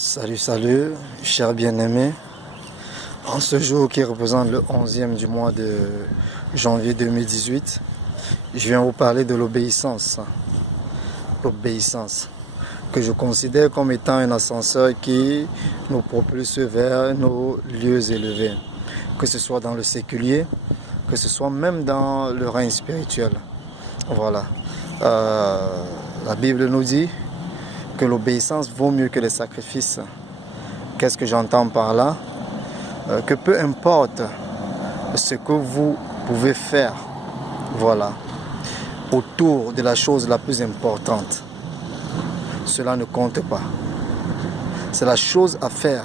Salut, chers bien-aimés. En ce jour qui représente le 11e du mois de janvier 2018, je viens vous parler de l'obéissance. L'obéissance, que je considère comme étant un ascenseur qui nous propulse vers nos lieux élevés, que ce soit dans le séculier, que ce soit même dans le règne spirituel. Voilà. La Bible nous dit que l'obéissance vaut mieux que les sacrifices. Qu'est-ce que j'entends par là? Que peu importe ce que vous pouvez faire, voilà, autour de la chose la plus importante, cela ne compte pas. C'est la chose à faire,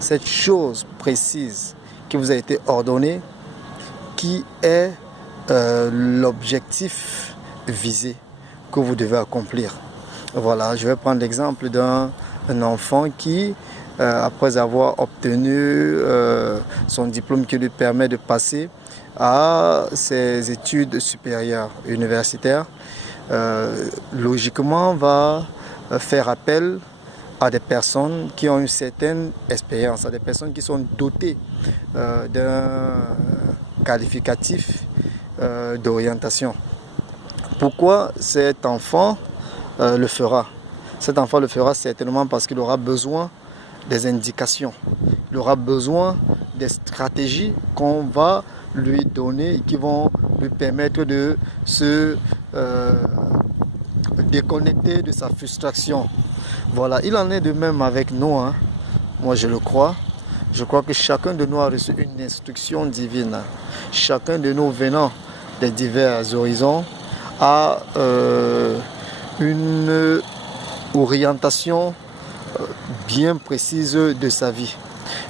cette chose précise qui vous a été ordonnée, qui est l'objectif visé que vous devez accomplir. Voilà, je vais prendre l'exemple d'un enfant qui, après avoir obtenu son diplôme qui lui permet de passer à ses études supérieures universitaires, logiquement va faire appel à des personnes qui ont une certaine expérience, à des personnes qui sont dotées d'un qualificatif d'orientation. Pourquoi cet enfant le fera? Cet enfant le fera certainement parce qu'il aura besoin des indications. Il aura besoin des stratégies qu'on va lui donner et qui vont lui permettre de se déconnecter de sa frustration. Voilà, il en est de même avec nous, hein. Moi je le crois. Je crois que chacun de nous a reçu une instruction divine. Chacun de nous venant des divers horizons a une orientation bien précise de sa vie.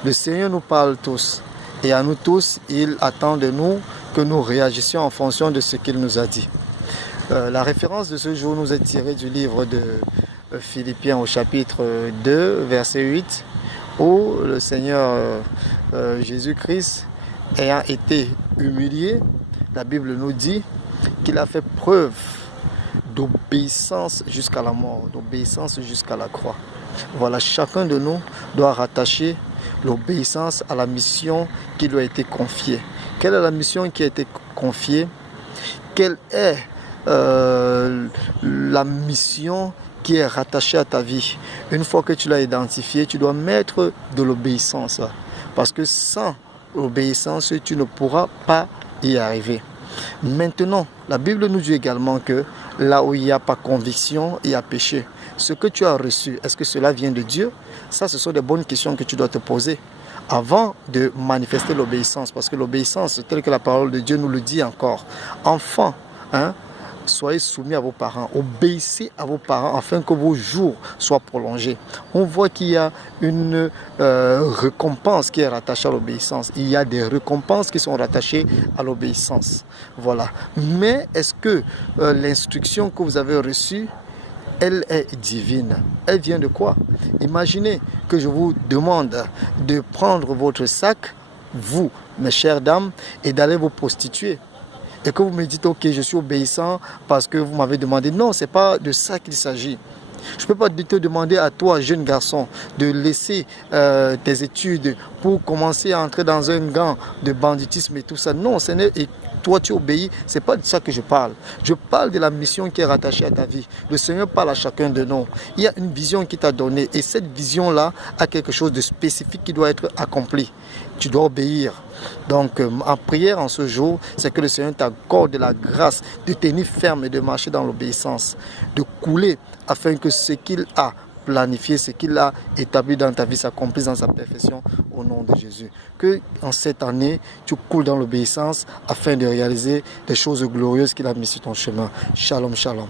Le Seigneur nous parle tous et à nous tous, il attend de nous que nous réagissions en fonction de ce qu'il nous a dit. La référence de ce jour nous est tirée du livre de Philippiens au chapitre 2, verset 8, où le Seigneur Jésus-Christ, ayant été humilié, la Bible nous dit qu'il a fait preuve d'obéissance jusqu'à la mort, d'obéissance jusqu'à la croix. Voilà, chacun de nous doit rattacher l'obéissance à la mission qui lui a été confiée. Quelle est la mission qui a été confiée? Quelle est la mission qui est rattachée à ta vie? Une fois que tu l'as identifiée, tu dois mettre de l'obéissance. Parce que sans l'obéissance, tu ne pourras pas y arriver. Maintenant, la Bible nous dit également que là où il n'y a pas conviction, il y a péché. Ce que tu as reçu, est-ce que cela vient de Dieu? Ça, ce sont des bonnes questions que tu dois te poser avant de manifester l'obéissance. Parce que l'obéissance, telle que la parole de Dieu nous le dit encore, enfants, soyez soumis à vos parents, obéissez à vos parents afin que vos jours soient prolongés. On voit qu'il y a une récompense qui est rattachée à l'obéissance. Il y a des récompenses qui sont rattachées à l'obéissance. Voilà. Mais est-ce que l'instruction que vous avez reçue, elle est divine? Elle vient de quoi? Imaginez que je vous demande de prendre votre sac, vous, mes chères dames, et d'aller vous prostituer. Et que vous me dites, ok, je suis obéissant parce que vous m'avez demandé. Non, ce n'est pas de ça qu'il s'agit. Je ne peux pas te demander à toi, jeune garçon, de laisser tes études pour commencer à entrer dans un gang de banditisme et tout ça. Non, ce n'est... Et toi, tu obéis. Ce n'est pas de ça que je parle. Je parle de la mission qui est rattachée à ta vie. Le Seigneur parle à chacun de nous. Il y a une vision qui t'a donnée. Et cette vision-là a quelque chose de spécifique qui doit être accompli. Tu dois obéir. Donc, en prière en ce jour, c'est que le Seigneur t'accorde la grâce de tenir ferme et de marcher dans l'obéissance, de couler afin que ce qu'il a planifié, ce qu'il a établi dans ta vie s'accomplisse dans sa perfection au nom de Jésus. Que en cette année, tu coules dans l'obéissance afin de réaliser des choses glorieuses qu'il a mises sur ton chemin. Shalom, shalom.